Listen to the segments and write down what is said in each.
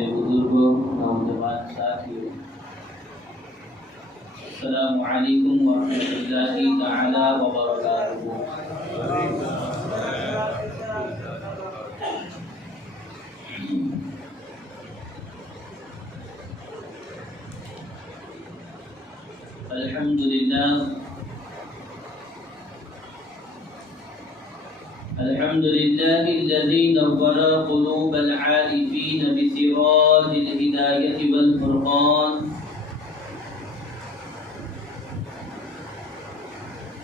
میرے بزرگوں، نوجوان ساتھیوں، السلام علیکم ورحمۃ اللہ تعالی وبرکاتہ۔ الحمد لله الذي نور قلوب العارفين بسراج الهداية والفرقان،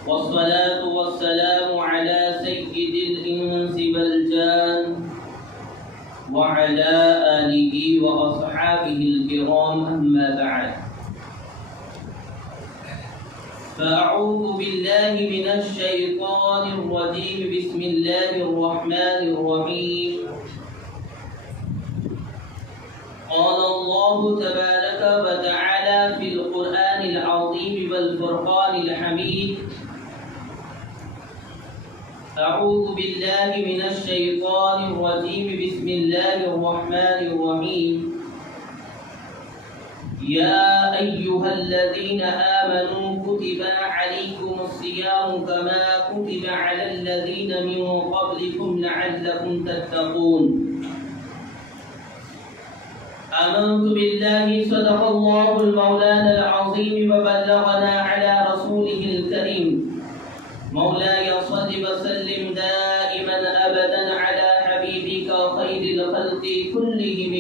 والصلاة والسلام على سيد الإنس والجان وعلى آله وأصحابه الكرام، أما بعد، فأعوذ بالله من الشيطان الرجيم، بسم الله الرحمن الرحيم. قال الله تبارك وتعالى في القرآن العظيم والفرقان الحميد: أعوذ بالله من الشيطان الرجيم، بسم الله الرحمن الرحيم. يا أيها الذين آمنوا كتب عليكم الصيام كما كتب على الذين من قبلكم لعلكم تتقون. آمنت بالله، صدق الله المولانا العظيم وبلغنا على رسوله الكريم. مولاي صل وسلم دائما أبدا على حبيبك خير الخلق كلهم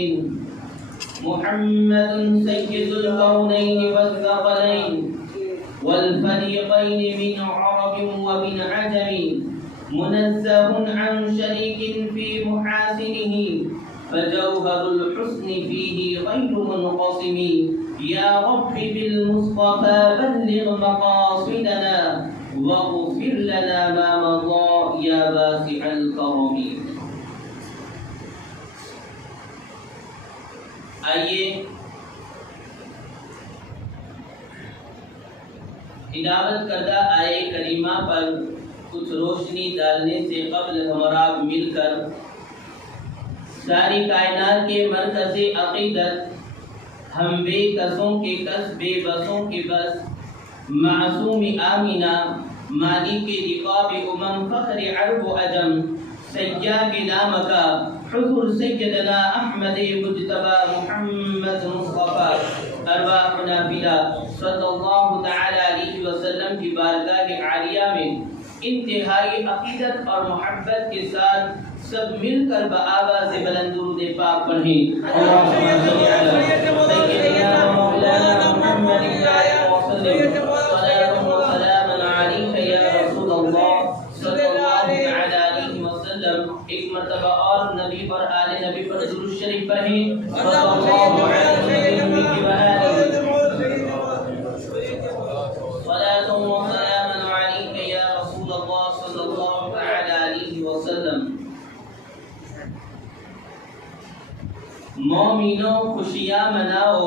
محمد سيد الكونين والثقلين والفريقين من عرب ومن عجم، منزه عن شريك في محاسنه، فجوهر الحسن فيه غير منقسم. يا رب بالمصطفى بلغ مقاصدنا واغفر لنا ما مضى يا واسع الكرم. آئیے تلاوت کردہ آیے کریمہ پر کچھ روشنی ڈالنے سے قبل ہمارا مل کر ساری کائنات کے مرکز عقیدت، ہم بے کسوں کے کس، بے بسوں کے بس، معصوم آمینہ، مالک رقاب امم، فخر عرب و عجم، سیاب نام کا حضور سیدنا احمد مجتبی محمد مصطفیٰ ارواحنا فدا صلی اللہ تعالی علیہ وسلم کی بارگاہ عالیہ میں انتہائی عقیدت اور محبت کے ساتھ سب مل کر بآواز بلند درود پاک پڑھیں. اللہم صل علی سیدنا مولانا محمد وسلم، صلاۃ و سلام علیک یا رسول اللہ صلی اللہ تعالی علیہ وسلم. ایک مرتبہ اور نبی پر آل نبی پر درود شریف پڑھیں. صلی اللہ علیہ وسلم. صلاۃ و سلام علیک یا رسول اللہ صلی اللہ تعالی علیہ وسلم. مومنوں خوشیاں مناؤ،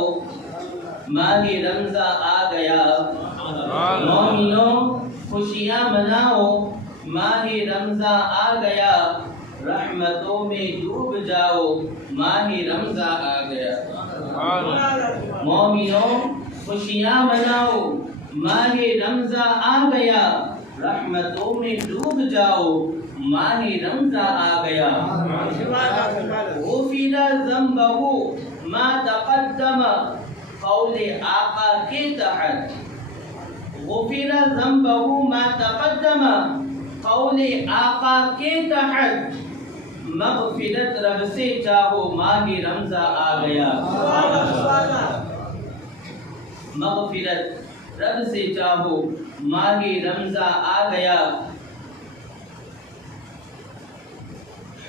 ماہ رمضان آ گیا. مومنوں خوشیاں مناؤ، ماہ رمضان آ گیا. رحمتوں میں ڈوب جاؤ، ماہ رمضان آ گیا. مومنوں خوشیاں مناؤ، ماہ رمضان آ گیا. رحمتوں میں ڈوب جاؤ، ماہ رمضان آ گیا. غفر ذنبہ ما تقدم، قول آقا کے تحت. غفر ذنبہ ما تقدم، قول آقا کے تحت. مغفرت رب سے چاہو، ماہ رمضان آ گیا. مغفرت رب سے چاہو، ماہ رمضان آ گیا.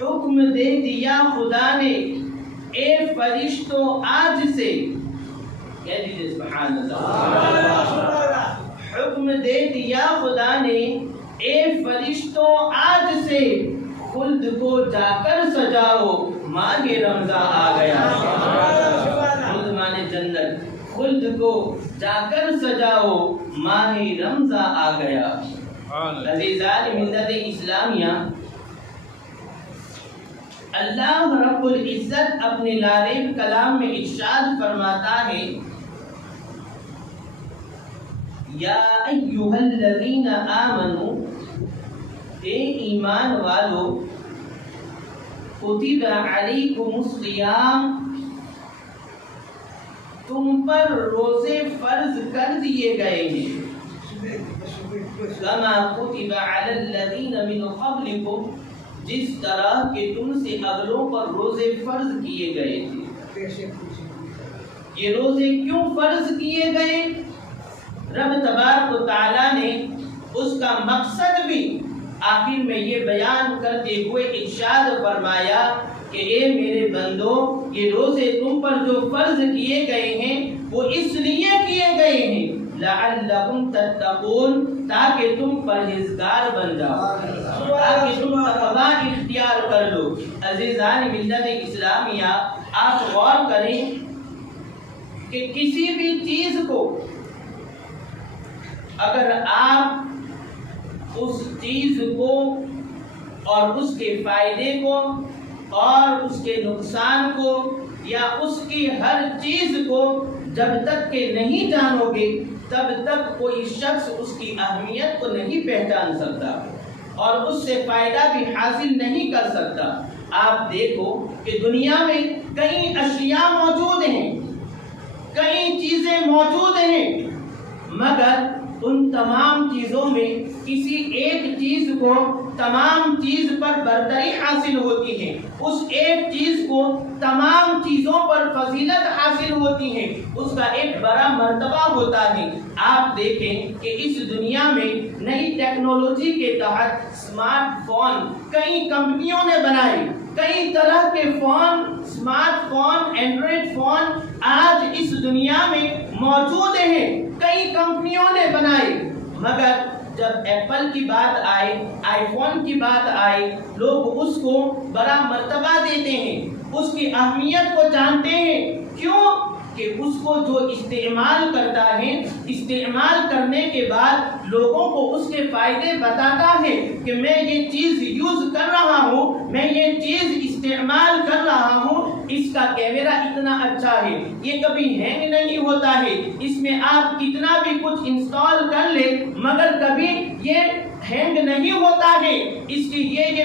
حکم دے دیا خدا نے، اے فرشتوں آج سے. کہہ دیجئے سبحان اللہ. حکم دے دیا خدا نے، اے فرشتوں آج سے. خلد کو جا کر سجاؤ، ماہ رمضان آ گیا. خلد مانے جنت، خلد کو جا کر سجاؤ، ماہ رمضان آ گیا. عزیزان ملت اسلامیہ، اللہ رب العزت اپنے لاریب کلام میں ارشاد فرماتا ہے یا ایھا الذین آمنوا، اے ایمان والو، کتب علیکم الصیام، تم پر روزے فرض کر دیے گئے ہیں، کما کتب علی الذین من قبلکم، جس طرح کہ تم سے اگلوں پر روزے فرض کیے گئے تھے۔ یہ روزے کیوں فرض کیے گئے؟ رب تبارک و تعالیٰ نے اس کا مقصد بھی آخر میں یہ بیان کرتے ہوئے ارشاد فرمایا کہ اے میرے بندو، یہ روزے تم پر جو فرض کیے گئے ہیں وہ اس لیے کیے گئے ہیں لعلکم تتقون، تاکہ تم پرہیزگار بن جاؤ، تاکہ تم تقوی اختیار کر لو۔ عزیزان ملت اسلامیہ، آپ غور کریں کہ کسی بھی چیز کو اگر آپ اس چیز کو اور اس کے فائدے کو اور اس کے نقصان کو یا اس کی ہر چیز کو جب تک کہ نہیں جانو گے تب تک کوئی شخص اس کی اہمیت کو نہیں پہچان سکتا اور اس سے فائدہ بھی حاصل نہیں کر سکتا۔ آپ دیکھو کہ دنیا میں کئی اشیاء موجود ہیں، کئی چیزیں موجود ہیں، مگر ان تمام چیزوں میں کسی ایک چیز کو تمام چیز پر برتری حاصل ہوتی ہے، اس ایک چیز کو تمام چیزوں پر فضیلت حاصل ہوتی ہے، اس کا ایک بڑا مرتبہ ہوتا ہے۔ آپ دیکھیں کہ اس دنیا میں نئی ٹیکنالوجی کے تحت اسمارٹ فون کئی کمپنیوں نے بنائے، کئی طرح کے phone, smart phone, Android phone آج اس دنیا میں موجود ہیں، کئی کمپنیوں نے بنائے، مگر جب ایپل کی بات آئے، آئی فون کی بات آئے، لوگ اس کو بڑا مرتبہ دیتے ہیں، اس کی اہمیت کو جانتے ہیں۔ کیوں؟ کہ اس کو جو استعمال کرتا ہے، استعمال کرنے کے بعد لوگوں کو اس کے فائدے بتاتا ہے کہ میں یہ چیز یوز کر رہا ہوں، میں یہ چیز استعمال کر رہا ہوں، اس کا کیمرہ اتنا اچھا ہے، یہ کبھی ہینگ نہیں ہوتا ہے، اس میں آپ کتنا بھی کچھ انسٹال کر لیں مگر کبھی یہ ہینگ نہیں ہوتا ہے، اس کی یہ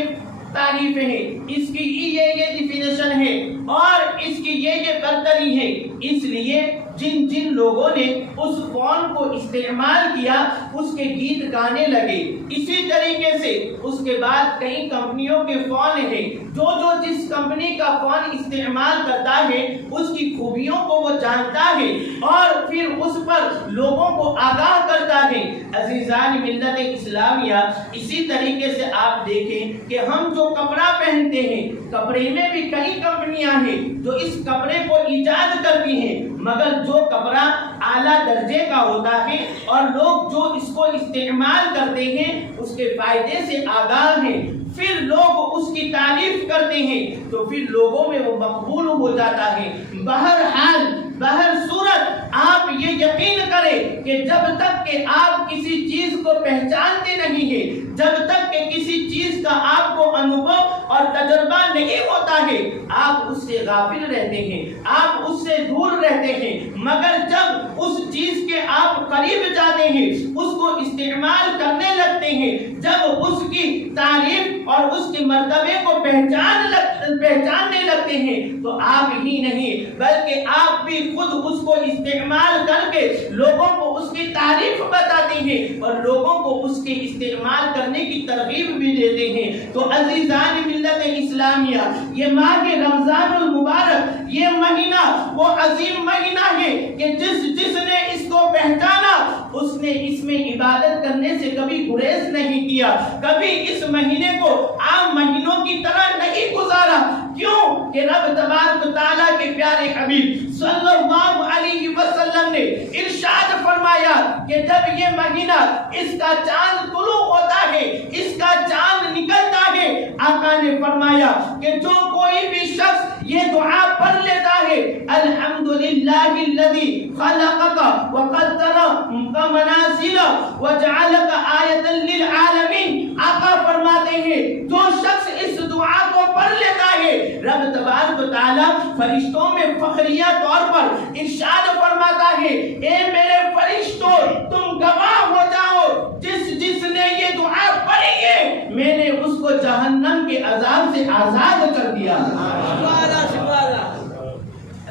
تعریف ہے، اس کی یہ ڈیفینیشن ہے اور اس کی یہ برتری ہے۔ اس لیے جن لوگوں نے اس فون کو استعمال کیا اس کے گیت گانے لگے۔ اسی طریقے سے اس کے بعد کئی کمپنیوں کے فون ہیں، جو جس کمپنی کا فون استعمال کرتا ہے اس کی خوبیوں کو وہ جانتا ہے اور پھر اس پر لوگوں کو آگاہ کرتا ہے۔ عزیزان ملت اسلامیہ، اسی طریقے سے آپ دیکھیں کہ ہم جو کپڑا پہنتے ہیں، کپڑے میں بھی کئی کمپنیاں ہیں جو اس کپڑے کو ایجاد کرتی ہیں، مگر جو کپڑا اعلیٰ درجے کا ہوتا ہے اور لوگ جو اس کو استعمال کرتے ہیں اس کے فائدے سے آگاہ ہیں، پھر لوگ اس کی تعریف کرتے ہیں تو پھر لوگوں میں وہ مقبول ہو جاتا ہے۔ بہرحال بہر صورت آپ یہ یقین کریں کہ جب تک کہ آپ کسی چیز کو پہچانتے نہیں ہیں، جب تک کہ کسی چیز کا آپ کو انوبھو اور تجربہ نہیں ہوتا ہے، آپ اس سے غافل رہتے ہیں، آپ اس سے دور رہتے ہیں، مگر جب اس چیز کے آپ قریب جاتے ہیں، اس کو استعمال کرنے لگتے ہیں، جب اس کی تعریف اور اس کے مرتبے کو پہچاننے لگتے ہیں تو آپ ہی نہیں بلکہ آپ بھی خود اس کو استعمال کر کے لوگوں کو اس کی تعریف بتاتے ہیں اور لوگوں کو اس کے استعمال کرنے کی ترغیب بھی دیتے ہیں۔ تو عزیزان ملت اسلامیہ، یہ ماہ رمضان المبارک، یہ مہینہ وہ عظیم مہینہ ہے کہ جس نے اس کو پہچانا اس نے اس میں عبادت کرنے سے کبھی گریز نہیں کیا، کبھی اس مہینے کو عام مہینوں کی طرح نہیں گزارا۔ کیوں؟ کہ رب تبارک تعالیٰ کے پیارے حبیب صلی اللہ علیہ وسلم نے ارشاد فرمایا کہ جب یہ مہینہ اس کا چاند طلوع ہوتا ہے، اس کا چاند نکلتا ہے، آقا نے فرمایا کہ جو کوئی بھی شخص یہ دعا پڑھ لیتا ہے، الحمدللہ الذی خلقک وقدرک منازل وجعلک آیۃ للعالمین، آقا فرماتے ہیں جو شخص اس دعا کو پڑھ لیتا ہے رب تبارک و تعالیٰ فرشتوں میں فخریہ طور پر ارشاد فرماتا ہے اے میرے فرشتوں تم گواہ ہو جاؤ جس نے یہ دعا پڑھی ہے میں نے اس کو جہنم کے عذاب سے آزاد کر دیا۔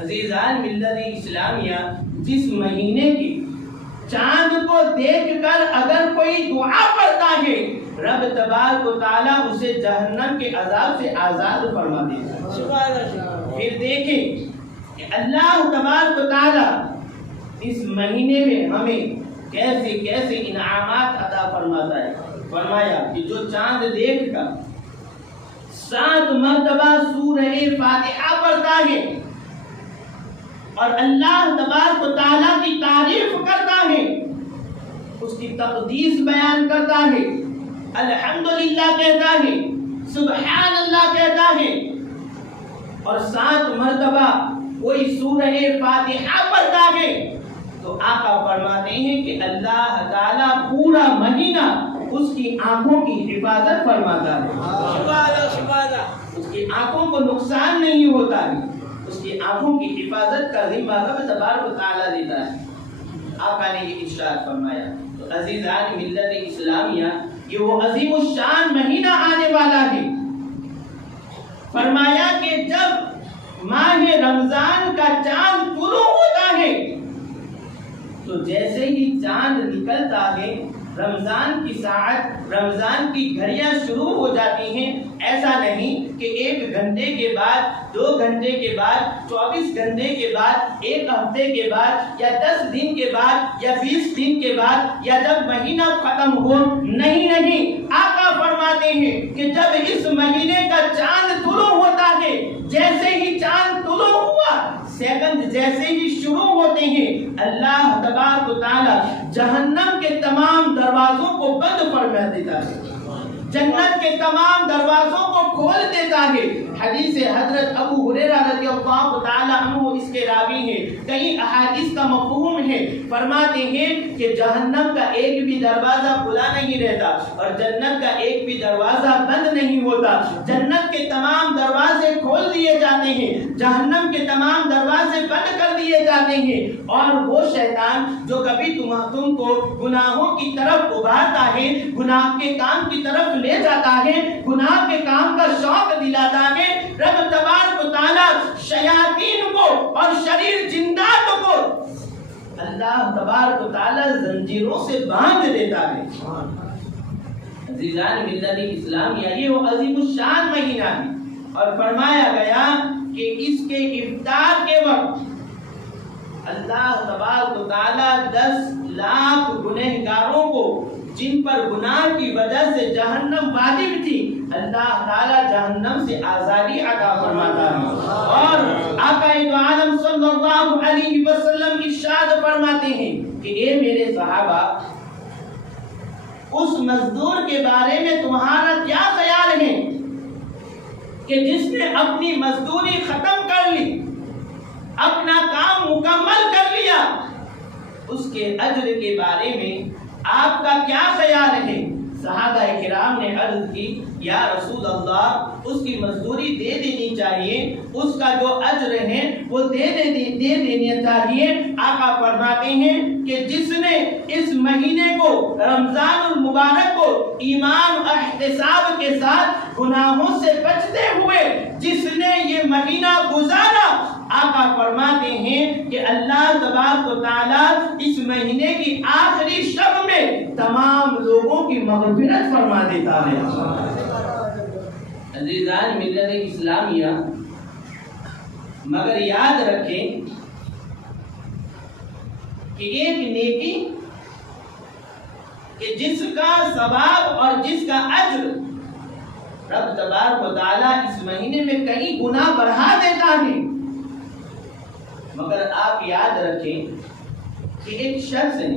عزیزان ملت اسلامیہ، جس مہینے کی چاند کو دیکھ کر اگر کوئی دعا پڑھتا ہے رب تبارک و تعالیٰ اسے جہنم کے عذاب سے آزاد فرما دیتا ہے۔ پھر دیکھیں کہ اللہ تبارک و تعالیٰ اس مہینے میں ہمیں کیسے کیسے انعامات عطا فرماتا ہے۔ فرمایا کہ جو چاند دیکھ کر 7 مرتبہ سورہ فاتحہ پڑھتا ہے اور اللہ تبارک و تعالیٰ کی تعریف کرتا ہے، اس کی تقدیس بیان کرتا ہے، الحمدللہ کہتا ہے، سبحان اللہ کہتا ہے، اور 7 مرتبہ کوئی سورہ فاتحہ پڑھتا ہے تو آقا فرماتے ہیں کہ اللہ تعالیٰ پورا مہینہ اس کی آنکھوں کی حفاظت فرماتا ہے، اس کی آنکھوں کو نقصان نہیں ہوتا ہے، اس کی آنکھوں کی حفاظت کا ذمہ رب تبارک و تعالیٰ دیتا ہے۔ آقا نے یہ ارشاد فرمایا۔ تو عزیزان ملت اسلامیہ، یہ وہ عظیم الشان مہینہ آنے والا ہے۔ فرمایا کہ جب ماہ رمضان کا چاند طلوع ہوتا ہے تو جیسے ہی چاند نکلتا ہے رمضان کی ساعت، رمضان کی گھڑیاں شروع ہو جاتی ہیں۔ ایسا نہیں کہ 1 گھنٹے کے بعد، 2 گھنٹے کے بعد، 24 گھنٹے کے بعد، 1 ہفتے کے بعد، یا 10 دن کے بعد، یا 20 دن کے بعد، یا جب مہینہ ختم ہو، نہیں، آقا فرماتے ہیں کہ جب اس مہینے کا چاند طلوع ہوتا ہے، جیسے ہی چاند طلوع ہوا، سیکنڈ جیسے ہی شروع ہوتے ہیں، اللہ تبارک و تعالیٰ جہنم کے تمام دروازوں کو بند فرما دیتا ہے، جنت کے تمام دروازوں کو کھول دیتا ہے۔ حدیث حضرت ابو ہریرہ رضی اللہ تعالیٰ عنہ اس کے راوی ہیں، کئی احادیث کا مفہوم ہے، فرماتے ہیں کہ جہنم کا ایک بھی دروازہ کھلا نہیں رہتا اور جنت کا ایک بھی دروازہ بند نہیں ہوتا، جنت کے تمام دروازے کھول دیے جاتے ہیں، جہنم کے تمام دروازے بند کر دیے جاتے ہیں، اور وہ شیطان جو کبھی تم کو گناہوں کی طرف ابھارتا ہے، گناہ کے کام کی طرف لے جاتا ہے، گناہ کے کام کا شوق دلاتا ہے، رب تبارک و تعالیٰ شیاطین کو اور شریر جنات کو اللہ تبارک و تعالیٰ زنجیروں سے باندھ دیتا ہے۔ عزیزان ملت اسلامیہ، یہ وہ عظیم الشان مہینہ ہے، اور فرمایا گیا کہ اس کے افطار کے وقت اللہ تبارک و تعالیٰ 10 لاکھ گنہگاروں کو جن پر گناہ کی وجہ سے جہنم واجب تھی، اللہ تعالیٰ جہنم سے آزادی عطا فرماتا ہے۔ اور آقا دو عالم صلی اللہ علیہ وسلم ارشاد فرماتے ہیں کہ اے میرے صحابہ، اس مزدور کے بارے میں تمہارا کیا خیال ہے کہ جس نے اپنی مزدوری ختم کر لی، اپنا کام مکمل کر لیا، اس کے اجر کے بارے میں آپ کا کیا خیال ہے؟ صحابہ کرام نے عرض کی یا رسول اللہ، اس کی مزدوری دے دینی چاہیے، اس کا جو اجر ہے وہ دے دینی چاہیے۔ آقا فرماتے ہیں کہ جس نے اس مہینے کو، رمضان المبارک کو، ایمان و احتساب کے ساتھ گناہوں سے بچتے ہوئے جس نے یہ مہینہ گزارا، آقا فرماتے ہیں کہ اللہ تبارک و تعالیٰ اس مہینے کی آخری شب میں تمام لوگوں کی مغفرت فرما دیتا ہے۔ عزیزان ملت اسلامیہ، مگر یاد رکھیں کہ ایک نیکی کہ جس کا ثواب اور جس کا اجر رب تبارک و تعالیٰ اس مہینے میں کئی گنا بڑھا دیتا ہے، مگر آپ یاد رکھیں کہ ایک شخص نے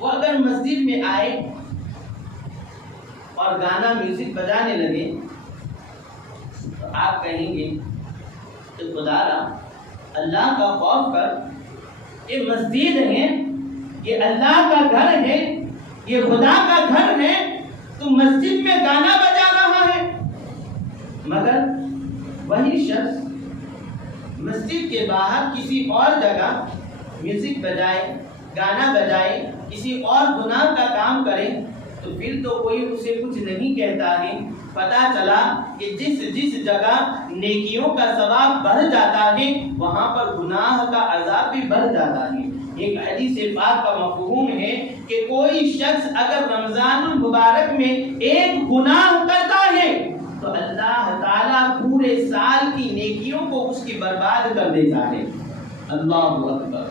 وہ اگر مسجد میں آئے اور گانا میوزک بجانے لگے تو آپ کہیں گے کہ خدا را، اللہ کا خوف کر، یہ مسجد ہے، یہ اللہ کا گھر ہے، یہ خدا کا گھر ہے، تو مسجد میں گانا بجا رہا ہے۔ مگر وہی شخص مسجد کے باہر کسی اور جگہ میوزک بجائے، گانا بجائے، کسی اور گناہ کا کام کرے تو پھر تو کوئی اسے کچھ نہیں کہتا ہے۔ پتہ چلا کہ جس جگہ نیکیوں کا ثواب بڑھ جاتا ہے وہاں پر گناہ کا عذاب بھی بڑھ جاتا ہے۔ ایک حدیث پاک کا مفہوم ہے کہ کوئی شخص اگر رمضان المبارک میں ایک گناہ کرتا ہے تو اللہ تعالیٰ پورے سال کی نیکیوں کو اس کی برباد کر دیتا ہے۔ اللہ اکبر۔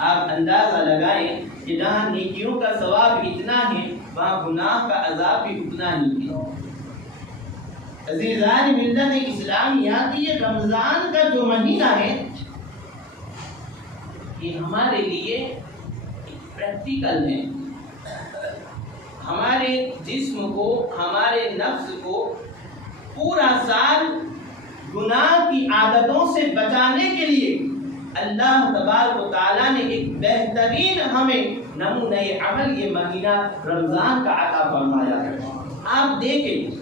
آپ اندازہ لگائیں کہ جہاں نیکیوں کا ثواب اتنا ہے وہاں گناہ کا عذاب بھی اتنا ہی ہے۔ عزیزان ملت اسلامیہ کی یہ رمضان کا جو مہینہ ہے یہ ہمارے لیے پریکٹیکل ہے۔ ہمارے جسم کو، ہمارے نفس کو پورا سال گناہ کی عادتوں سے بچانے کے لیے اللہ تبارک و تعالیٰ نے ایک بہترین ہمیں نمونہ عمل یہ مہینہ رمضان کا عطا فرمایا ہے۔ آپ دیکھیں،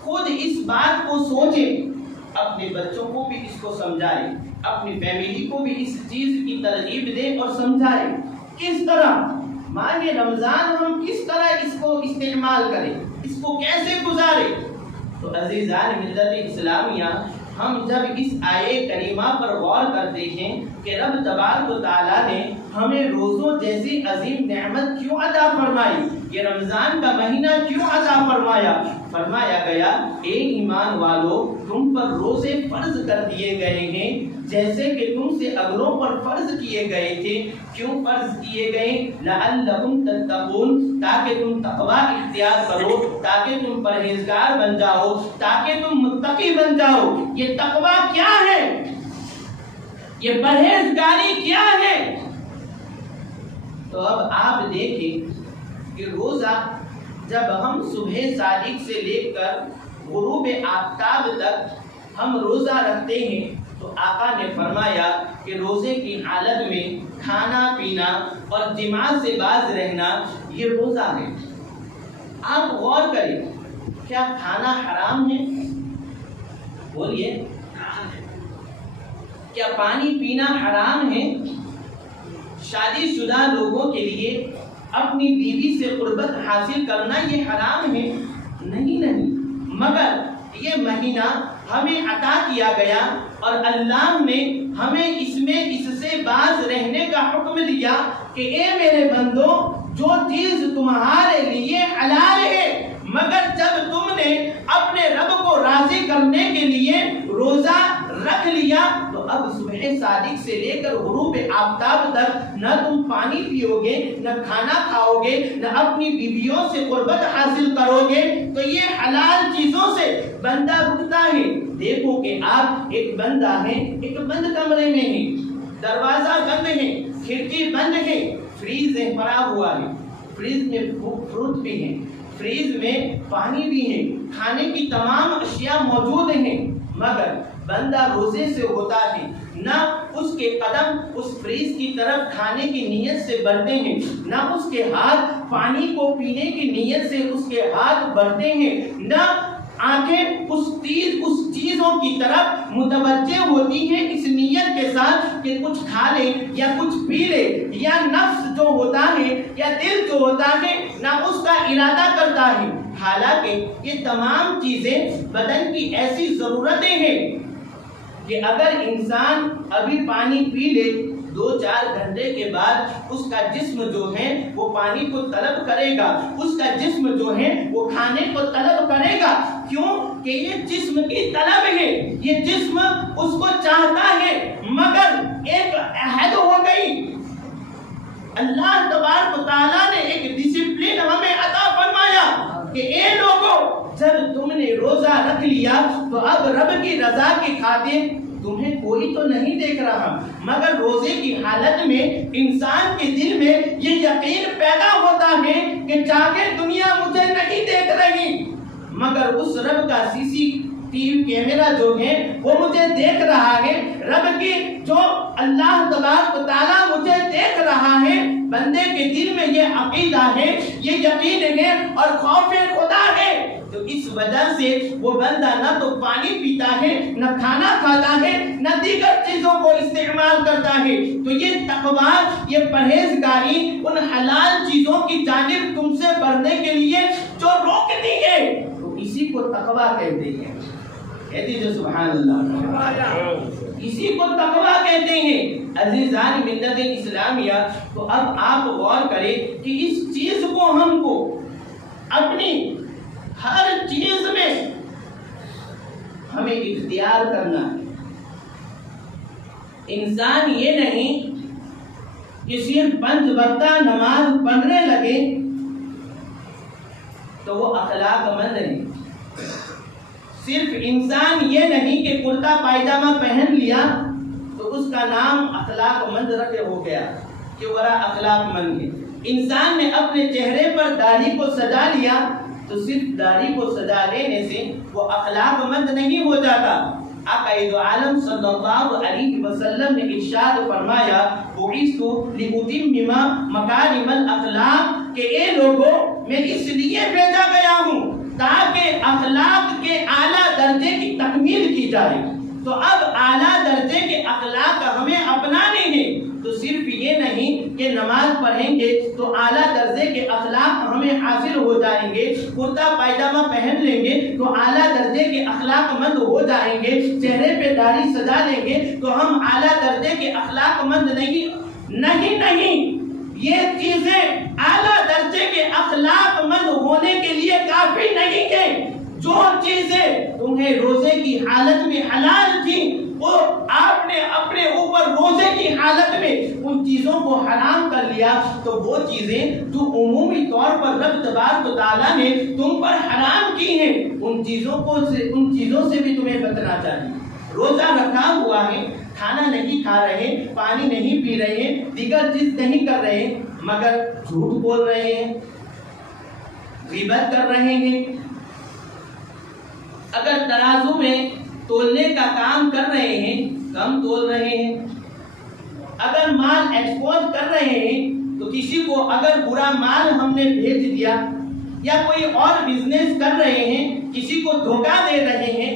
خود اس بات کو سوچیں، اپنے بچوں کو بھی اس کو سمجھائیں، اپنی فیملی کو بھی اس چیز کی ترغیب دیں اور سمجھائیں کس طرح ماہ رمضان ہم کس طرح اس کو استعمال کریں، اس کو کیسے گزاریں۔ تو عزیزان ملت اسلامیہ، ہم جب اس آیے کریمہ پر غور کرتے ہیں کہ رب تبارک و تعالیٰ نے ہمیں روزوں جیسی عظیم نعمت کیوں عطا فرمائی، یہ رمضان کا مہینہ کیوں عطا فرمایا گیا، اے ایمان والو تم پر روزے فرض کر دیے گئے ہیں جیسے کہ تم سے اگلوں پر فرض کیے گئے تھے۔ کیوں فرض کیے گئے؟ لعلکم تتقون، تاکہ تم تقوی اختیار کرو، تاکہ تم پرہیزگار بن جاؤ، تاکہ تم متقی بن جاؤ۔ یہ تقوی کیا ہے؟ یہ پرہیزگاری کیا ہے؟ تو اب آپ دیکھیں کہ روزہ جب ہم صبح صادق سے لے کر غروب آفتاب تک ہم روزہ رکھتے ہیں تو آقا نے فرمایا کہ روزے کی حالت میں کھانا پینا اور جماع سے باز رہنا یہ روزہ ہے۔ آپ غور کریں، کیا کھانا حرام ہے؟ بولیے، کیا پانی پینا حرام ہے؟ شادی شدہ لوگوں کے لیے اپنی بیوی سے قربت حاصل کرنا یہ حرام ہے؟ نہیں، مگر یہ مہینہ ہمیں عطا کیا گیا اور اللہ نے ہمیں اس سے باز رہنے کا حکم دیا کہ اے میرے بندو، جو چیز تمہارے لیے حلال ہے مگر جب تم نے اپنے رب کو راضی کرنے کے لیے روزہ رکھ لیا تو اب صبح صادق سے لے کر غروب آفتاب تک نہ تم پانی پیو گے، نہ کھانا کھاؤ گے، نہ اپنی بیویوں سے قربت حاصل کرو گے، تو یہ حلال چیزوں سے بندہ رکتا ہے۔ دیکھو کہ آپ ایک بندہ ہے، ایک بند کمرے میں ہے، دروازہ بند ہے، کھڑکی بند ہے، فریز بھرا ہوا ہے، فریز میں فروٹ بھی ہے، فریز میں پانی بھی ہے، کھانے کی تمام اشیاء موجود ہیں، مگر بندہ روزے سے ہوتا ہے، نہ اس کے قدم اس فریز کی طرف کھانے کی نیت سے بڑھتے ہیں، نہ اس کے ہاتھ پانی کو پینے کی نیت سے اس کے ہاتھ بڑھتے ہیں، نہ آنکھیں اس چیزوں کی طرف متوجہ ہوتی ہیں اس نیت کے ساتھ کہ کچھ کھا لے یا کچھ پی لے، یا نفس جو ہوتا ہے یا دل جو ہوتا ہے نہ اس کا ارادہ کرتا ہے۔ حالانکہ یہ تمام چیزیں بدن کی ایسی ضرورتیں ہیں کہ اگر انسان ابھی پانی پی لے 2-4 گھنٹے کے بعد اس کا جسم جو ہے وہ پانی کو طلب کرے گا، اس کا جسم جو ہے وہ کھانے کو طلب کرے گا۔ کیوں کہ یہ جسم کی طلب ہے، یہ جسم اس کو چاہتا ہے، مگر ایک عہد ہو گئی، اللہ تبارک و تعالیٰ نے ایک ڈسپلن ہمیں عطا فرمایا کہ اے لوگوں، جب تم نے روزہ رکھ لیا تو اب رب کی رضا کی خاطر تمہیں کوئی تو نہیں دیکھ رہا، مگر روزے کی حالت میں انسان کے دل میں یہ یقین پیدا ہوتا ہے کہ چاہے دنیا مجھے نہیں دیکھ رہی مگر اس رب کا CCTV کیمرہ جو ہے وہ مجھے دیکھ رہا ہے، رب کی جو اللہ تبارک و تعالیٰ مجھے دیکھ رہا ہے۔ بندے کے دل میں یہ عقیدہ ہے، یہ یقین ہے اور خوف خدا ہے، تو اس وجہ سے وہ بندہ نہ تو پانی پیتا ہے، نہ کھانا کھاتا ہے، نہ دیگر چیزوں کو استعمال کرتا ہے۔ تو یہ تقویٰ، یہ پرہیزگاری ان حلال چیزوں کی جانب تم سے بڑھنے کے لیے جو روکتی ہے، تو اسی کو تقویٰ کہتے ہیں۔ کہتے ہیں سبحان اللہ، اسی کو تقویٰ کہتے ہیں۔ عزیزان ملت اسلامیہ، تو اب آپ غور کریں کہ اس چیز کو ہم کو اپنی ہر چیز میں ہمیں اختیار کرنا ہے۔ انسان یہ نہیں کہ صرف 5 وقتہ نماز پڑھنے لگے تو وہ اخلاق مند ہے۔ صرف انسان یہ نہیں کہ کرتا پائجامہ پہن لیا تو اس کا نام اخلاق مند رکھے ہو گیا کہ بڑا اخلاق مند ہے۔ انسان نے اپنے چہرے پر داڑھی کو سجا لیا تو صرف داڑھی کو سجا لینے سے وہ اخلاق مند نہیں ہو جاتا۔ آقائد عالم صلی اللہ علیہ وسلم نے ارشاد فرمایا، بعثت لأتمم مکارم الاخلاق، کہ اے لوگوں میں اس لیے بھیجا گیا ہوں تاکہ اخلاق کے اعلیٰ درجے کی تکمیل کی جائے۔ تو اب اعلیٰ درجے کے اخلاق ہمیں اپنانے ہیں، تو صرف یہ نہیں کہ نماز پڑھیں گے تو اعلیٰ درجے کے اخلاق ہمیں حاصل ہو جائیں گے، کرتا پائجامہ پہن لیں گے تو اعلیٰ درجے کے اخلاق مند ہو جائیں گے، چہرے پہ داڑھی سجا لیں گے تو ہم اعلیٰ درجے کے اخلاق مند نہیں۔ یہ چیزیں اعلیٰ درجے کے اخلاق مند ہونے کے لیے کافی نہیں ہے۔ جو چیزیں تمہیں روزے کی حالت میں حلال تھی، وہ آپ نے اپنے اوپر روزے کی حالت میں ان چیزوں کو حرام کر لیا، تو وہ چیزیں جو عمومی طور پر رب تبارک و تعالیٰ نے تم پر حرام کی ہیں، ان چیزوں سے بھی تمہیں بچنا چاہیے۔ روزہ رکھا ہوا ہے، کھانا نہیں کھا رہے، پانی نہیں پی رہے، دیگر چیز نہیں کر رہے، مگر جھوٹ بول رہے ہیں، غیبت کر رہے ہیں، اگر ترازو میں تولنے کا کام کر رہے ہیں، کم تول رہے ہیں، اگر مال ایکسپورٹ کر رہے ہیں تو کسی کو اگر برا مال ہم نے بھیج دیا، یا کوئی اور بزنس کر رہے ہیں، کسی کو دھوکہ دے رہے ہیں،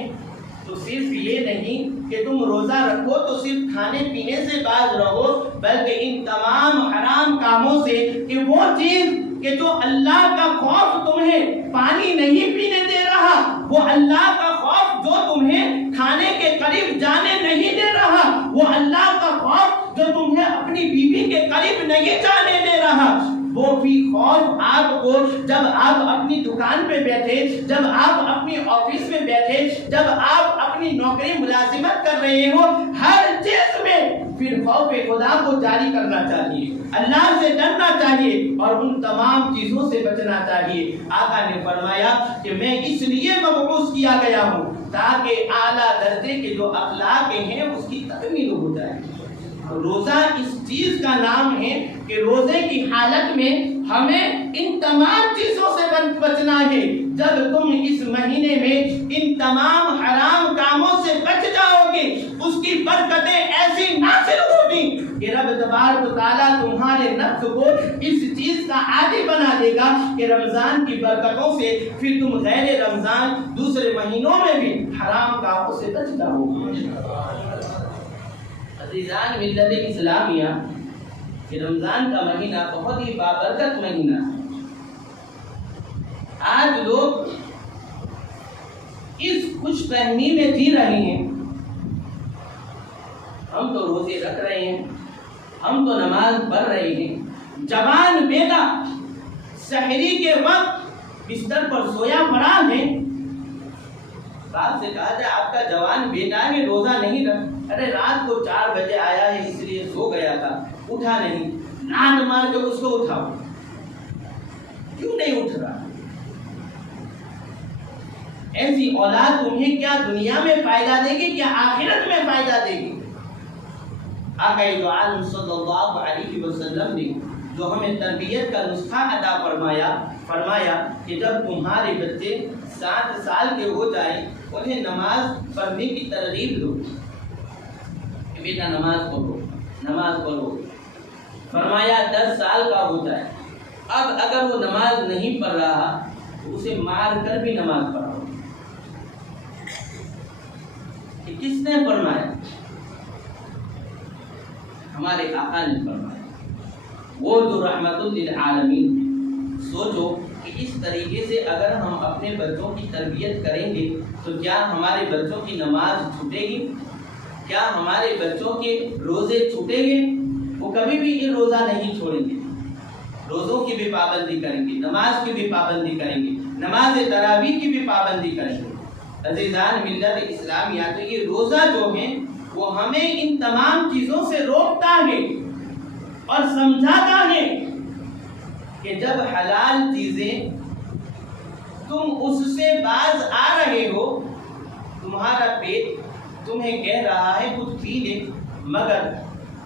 تو صرف یہ نہیں کہ تم روزہ رکھو تو صرف کھانے پینے سے باز رہو، بلکہ ان تمام حرام کاموں سے، کہ وہ چیز کہ جو اللہ کا خوف تمہیں پانی نہیں پینے دے رہا، وہ اللہ کا خوف جو تمہیں کھانے کے قریب جانے نہیں دے رہا، وہ اللہ کا خوف جو تمہیں اپنی بیوی کے قریب نہیں جانے دے رہا، وہ بھی خوف آپ کو جب آپ اپنی دکان پہ بیٹھے، جب آپ اپنی آفس میں بیٹھے، جب آپ اپنی نوکری ملازمت کر رہے ہو، ہر چیز میں پھر خوف خدا کو جاری کرنا چاہیے، اللہ سے ڈرنا چاہیے اور ان تمام چیزوں سے بچنا چاہیے۔ آقا نے فرمایا کہ میں اس لیے مبعوث کیا گیا ہوں تاکہ اعلیٰ درجے کے جو اخلاق ہیں اس کی تکمیل ہو جائے۔ روزہ اس چیز کا نام ہے کہ روزے کی حالت میں ہمیں ان تمام چیزوں سے بچنا ہے۔ جب تم اس مہینے میں ان تمام حرام کاموں سے بچ جاؤ گے، اس کی برکتیں ایسی نازل ہوگی کہ رب تبارک و تعالیٰ تمہارے نفس کو اس چیز کا عادی بنا دے گا کہ رمضان کی برکتوں سے پھر تم غیر رمضان دوسرے مہینوں میں بھی حرام کاموں سے بچ جاؤ گے۔ عزیزان ملت اسلامیہ، کہ رمضان کا مہینہ بہت ہی بابرکت مہینہ ہے۔ آج لوگ اس خوش فہمی میں جی رہے ہیں، ہم تو روزے رکھ رہے ہیں، ہم تو نماز پڑھ رہے ہیں، جوان بیٹا سحری کے وقت بستر پر سویا پڑا ہے، باپ سے کہا جائے آپ کا جوان بیٹا ہے روزہ نہیں رکھ، ارے رات کو 4 بجے آیا ہے اس لیے سو گیا تھا، اٹھا نہیں، لات مار کے اس کو اٹھاؤ، کیوں نہیں اٹھ رہا؟ ایسی اولاد تمہیں کیا دنیا میں فائدہ دے گی، کیا آخرت میں فائدہ دے گی؟ آقا عالم صلی اللہ علیہ وسلم نے جو ہمیں تربیت کا نسخہ عطا فرمایا کہ جب تمہارے بچے 7 سال کے ہو جائیں انہیں نماز پڑھنے کی ترغیب دو کہ بیٹا نماز پڑھو۔ فرمایا 10 سال کا ہو جائے، اب اگر وہ نماز نہیں پڑھ رہا تو اسے مار کر بھی نماز پڑھاؤ، کہ کس نے فرمایا؟ ہمارے آقا نے فرمایا، وہ جو رحمت للعالمین ہے۔ سوچو کہ اس طریقے سے اگر ہم اپنے بچوں کی تربیت کریں گے تو کیا ہمارے بچوں کی نماز چھوٹے گی؟ کیا ہمارے بچوں کے روزے چھوٹیں گے؟ وہ کبھی بھی یہ روزہ نہیں چھوڑیں گے، روزوں کی بھی پابندی کریں گے، نماز کی بھی پابندی کریں گے، نماز تراویح کی بھی پابندی کریں گے۔ عزیزان ملت اسلامیہ، تو یہ روزہ جو ہے وہ ہمیں ان تمام چیزوں سے روکتا ہے اور سمجھاتا ہے کہ جب حلال چیزیں تم اس سے باز آ رہے ہو، تمہارا پیٹ تمہیں کہہ رہا ہے کچھ پی لے، مگر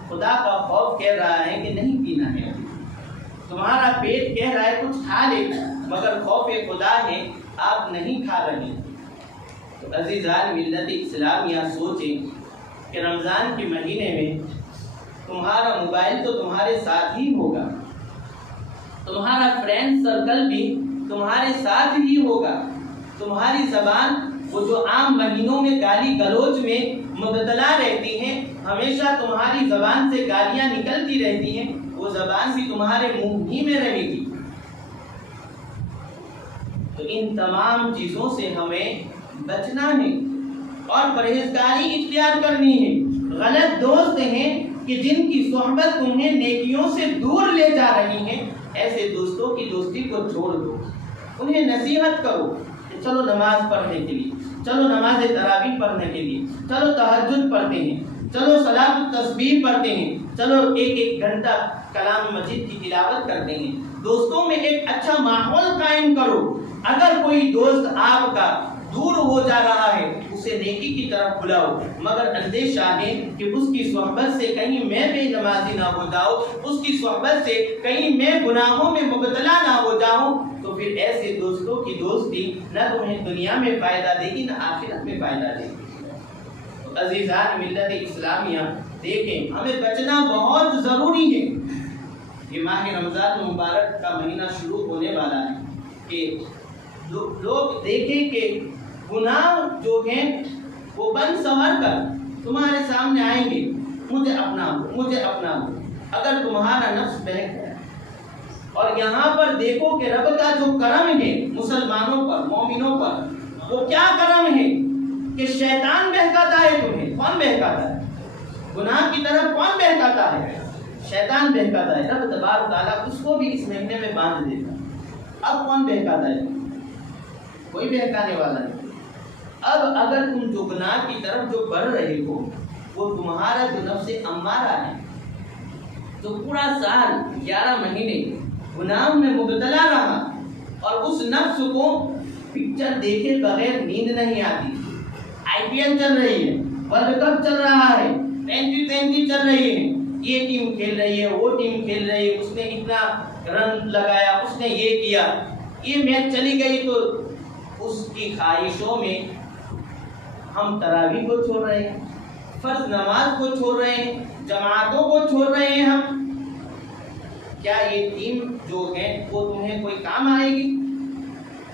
خدا کا خوف کہہ رہا ہے کہ نہیں پینا ہے، تمہارا پیٹ کہہ رہا ہے کچھ کھا لے، مگر خوف خدا ہے آپ نہیں کھا رہے۔ تو عزیزان ملت اسلامیہ، سوچیں کہ رمضان کے مہینے میں تمہارا موبائل تو تمہارے ساتھ ہی ہوگا، تمہارا فرینڈ سرکل بھی تمہارے ساتھ ہی ہوگا، تمہاری زبان وہ جو عام مہینوں میں گالی گلوچ میں مبتلا رہتی ہیں، ہمیشہ تمہاری زبان سے گالیاں نکلتی رہتی ہیں، وہ زبان بھی تمہارے منہ ہی میں رہے گی۔ تو ان تمام چیزوں سے ہمیں بچنا ہے اور پرہیزگاری اختیار کرنی ہے۔ غلط دوست ہیں کہ جن کی صحبت تمہیں نیکیوں سے دور لے جا رہی ہے، ایسے دوستوں کی دوستی کو چھوڑ دو، انہیں نصیحت کرو کہ چلو نماز پڑھنے کے لیے، چلو نماز تراویح پڑھنے کے لیے، چلو تہجد پڑھتے ہیں، چلو صلاۃ التسبیح پڑھتے ہیں، چلو ایک گھنٹہ کلام مجید کی تلاوت کرتے ہیں۔ دوستوں میں ایک اچھا ماحول قائم کرو۔ اگر کوئی دوست آپ کا دور ہو جا رہا ہے، اسے نیکی کی طرف بلاؤ، مگر اندیشہ ہے کہ اس کی صحبت سے کہیں میں بے نمازی نہ ہو جاؤں، اس کی صحبت سے کہیں میں گناہوں میں مبتلا نہ ہو جاؤں، تو پھر ایسے دوستوں کی دوستی نہ تمہیں دنیا میں فائدہ دے گی نہ آخرت میں فائدہ دے گی۔ تو عزیزان ملت اسلامیہ، دیکھیں ہمیں بچنا بہت ضروری ہے۔ یہ ماہ رمضان مبارک کا مہینہ شروع ہونے والا ہے کہ لوگ دیکھیں کہ گناہ جو ہیں وہ بن سنور کر تمہارے سامنے آئیں گے، مجھے اپنا ہو، مجھے اپنا ہو۔ اگر تمہارا نفس بہک ہے اور یہاں پر دیکھو کہ رب کا جو کرم ہے مسلمانوں پر، مومنوں پر، وہ کیا کرم ہے کہ شیطان بہکاتا ہے تمہیں۔ کون بہکاتا ہے؟ گناہ کی طرف کون بہکاتا ہے؟ شیطان بہکاتا ہے۔ رب تبارک تعالیٰ اس کو بھی اس مہینے میں باندھ دیتا ہے۔ اب کون بہکاتا ہے؟ کوئی بہکانے والا نہیں۔ اب اگر تم جو گناہ کی طرف جو بڑھ رہے ہو، وہ تمہارا جو نفس امارہ ہے، تو پورا سال 11 مہینے گناہ میں مبتلا رہا، اور اس نفس کو پکچر دیکھے بغیر نیند نہیں آتی۔ IPL چل رہی ہے، ورلڈ کپ چل رہا ہے، 2020 چل رہی ہے، یہ ٹیم کھیل رہی ہے، وہ ٹیم کھیل رہی ہے، اس نے اتنا رن لگایا، اس نے یہ کیا، یہ میچ چلی گئی، تو اس کی خواہشوں میں ہم تراویح کو چھوڑ رہے ہیں، فرض نماز کو چھوڑ رہے ہیں، جماعتوں کو چھوڑ رہے ہیں ہم۔ کیا یہ ٹیم جو ہے وہ تمہیں کوئی کام آئے گی؟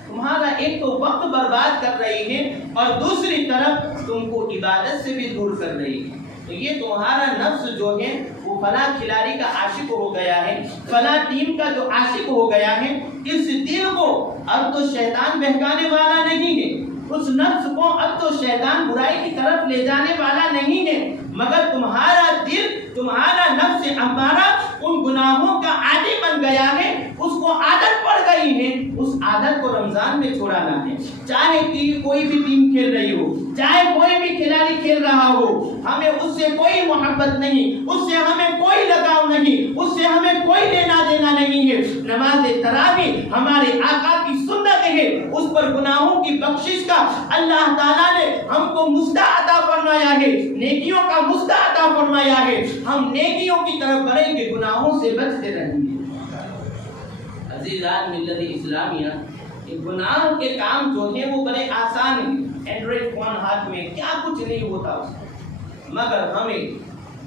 تمہارا ایک تو وقت برباد کر رہی ہے اور دوسری طرف تم کو عبادت سے بھی دور کر رہی ہے۔ تو یہ تمہارا نفس جو ہے وہ فلاں کھلاڑی کا عاشق ہو گیا ہے، فلاں ٹیم کا جو عاشق ہو گیا ہے، اس دل کو اب تو شیطان بہکانے والا نہیں ہے، اس نفس کو اب تو شیطان برائی کی طرف لے جانے والا نہیں ہے، مگر تمہارا دل، تمہارا نفس امارہ ان گناہوں کا عادی بن گیا ہے، اس کو عادت پڑ گئی ہے۔ اس عادت کو رمضان میں چھوڑانا ہے۔ چاہے کوئی بھی ٹیم کھیل رہی ہو، چاہے کوئی بھی کھلاڑی کھیل رہا ہو، ہمیں اس سے کوئی محبت نہیں، اس سے ہمیں کوئی لگاؤ نہیں، اس سے ہمیں کوئی لینا دینا نہیں ہے۔ نماز تراویح ہمارے آقا کی سنت ہے، اس پر گناہوں کی بخشش کا اللہ تعالیٰ نے ہم کو مزدہ عطا فرمایا ہے، نیکیوں کا مزدہ عطا فرمایا ہے۔ ہم نیکیوں کی طرف بڑھیں گے، گناہوں سے بچتے رہیں گے۔ عزیزان ملت اسلامیہ، گناہ کے کام جو ہیں وہ بڑے آسان ہیں۔ اینڈرائڈ فون ہاتھ میں کیا کچھ نہیں ہوتا اس میں، مگر ہمیں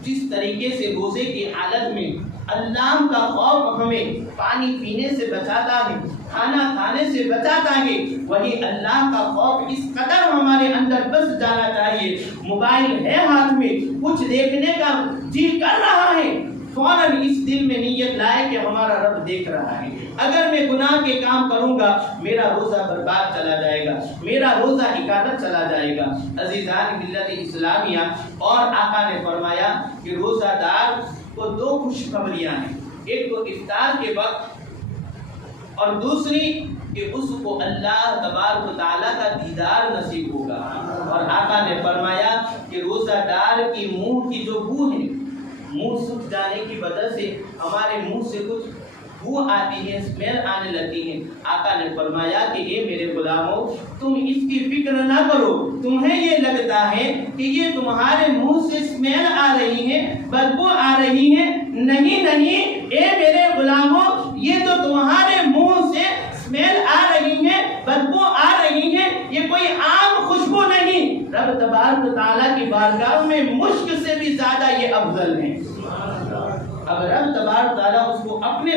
جس طریقے سے روزے کی حالت میں اللہ کا خوف ہمیں پانی پینے سے بچاتا ہے، کھانا کھانے سے بچاتا ہے، وہی اللہ کا خوف اس قدر ہمارے اندر بس جانا چاہیے۔ موبائل ہے ہاتھ میں، کچھ دیکھنے کا جی کر رہا ہے، فوراً اس دل میں نیت لائے کہ ہمارا رب دیکھ رہا ہے۔ اگر میں گناہ کے کام کروں گا میرا روزہ برباد چلا جائے گا، میرا روزہ حکارت چلا جائے گا۔ عزیزان ملت اسلامیہ، اور آقا نے فرمایا کہ روزہ دار کو دو خوشخبریاں ہیں، ایک تو افطار کے وقت، اور دوسری کہ اس کو اللہ تبارک و تعالیٰ کا دیدار نصیب ہوگا۔ اور آقا نے فرمایا کہ روزہ دار کی منہ کی جو بو ہے، منہ سوکھ جانے کی وجہ سے ہمارے منہ سے کچھ بو آتی ہے، اسمیل آنے لگتی ہے، آقا نے فرمایا کہ اے میرے غلاموں، تم اس کی فکر نہ کرو، تمہیں یہ لگتا ہے کہ یہ تمہارے منہ سے اسمیل آ رہی ہے، بدبو آ رہی ہے، نہیں نہیں اے میرے غلاموں، یہ تو تمہارے منہ سے اسمیل آ رہی ہے، بدبو آ رہی ہے، یہ کوئی عام خوشبو نہیں، رب تبارک و تعالیٰ کی بارگاہ میں مشک سے بھی زیادہ یہ افضل ہے۔ اب رب تبارک تعالیٰ اس کو اپنے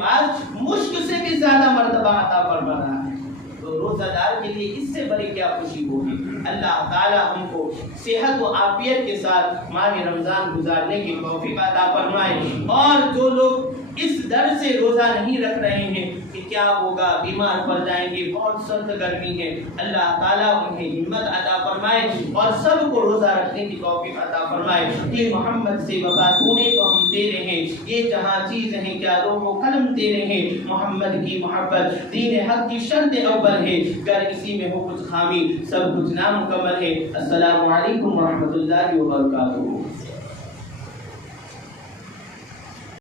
پاس مشک سے بھی زیادہ مرتبہ عطا فرما رہا ہے، تو روزہ دار کے لیے اس سے بڑی کیا خوشی ہوگی۔ اللہ تعالیٰ ہم کو صحت و عافیت کے ساتھ ماہ رمضان گزارنے کی توفیق عطا فرمائے، اور جو لوگ اس ڈر سے روزہ نہیں رکھ رہے ہیں کہ کیا ہوگا، بیمار پڑ جائیں گے، بہت سخت گرمی ہے، اللہ تعالیٰ انہیں ہمت عطا فرمائے اور سب کو روزہ رکھنے کی توفیق عطا فرمائے۔ یہ محمد سے وفا تونے تو ہم تیرے ہیں، یہ جہاں چیز ہیں کیا روح و قلم تیرے ہیں، محمد کی محبت دین حق کی شرط اول ہے، گر اسی میں ہو کچھ خامی سب کچھ نامکمل ہے۔ السلام علیکم ورحمۃ اللہ وبرکاتہ۔